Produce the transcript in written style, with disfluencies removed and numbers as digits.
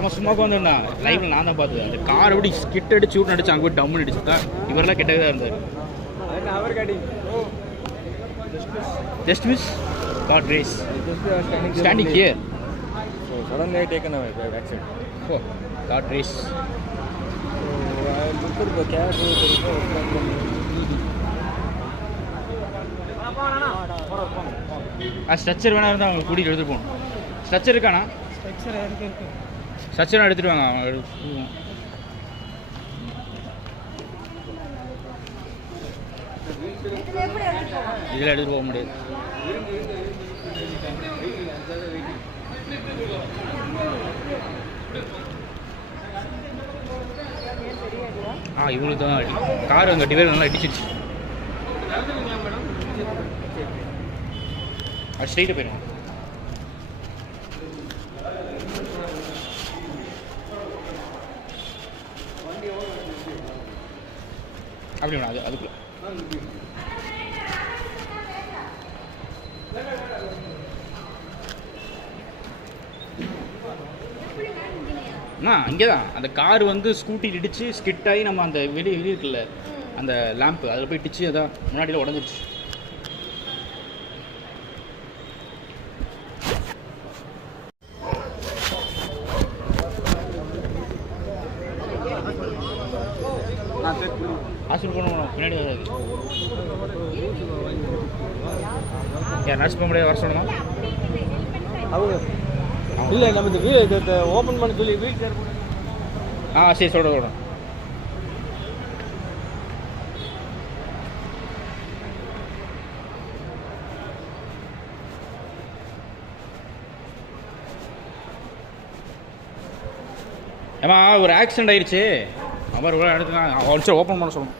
அவன் சும்மா வந்துருந்தான் லைவ்ல நான் தான் பார்த்தது. அந்த கார் எப்படி கிட்ட அடிச்சு சூட் அடிச்சு அங்கே போய் டம்முன்னு அடிச்சுதான். இவரெல்லாம் கிட்டவே தான் இருந்தார். Just miss god race standing here. So suddenly I taken away by accident. Oh, God race. So I looked at the cab. Structure வேணா இருந்தால் அவங்க கூட்டிகிட்டு எடுத்துகிட்டு போகணும். ஸ்ட்ரக்சர் இருக்காண்ணா? ஸ்ட்ரக்சர் எடுத்துகிட்டு வாங்க. அவங்க இதில் எடுத்துகிட்டு போக முடியாது. இவங்களுக்கு தான் கார் அங்கே டிவைட் நல்லா அடிச்சிருச்சு. அது ஸ்ட்ரெயிட்டாக போயிடும். அப்படி வேணும். அதுக்குள்ள இங்கே தான் அந்த கார் வந்து ஸ்கூட்டி இடிச்சு ஸ்கிட் ஆகி நம்ம அந்த வெளியே இருக்குல்ல அந்த லேம்ப்பு அதில் போய் டிச்சு அதான் முன்னாடியில் உடஞ்சிருச்சு. ஹாஸ்பிட்டல் போகணும் பின்னாடி வராது. ஏன் நர்ஸ் போக முடியாது வர சொல்லணுமா? அவங்க இல்லை நம்ம இந்த வீடு ஓப்பன் பண்ண சொல்லி வீல் சேர் சரி சொல்கிறேன். ஏமா ஒரு ஆக்சிடென்ட் ஆயிடுச்சு. அவர் எடுத்துக்கலாம். அவன் ஓப்பன் பண்ண சொல்லணும்.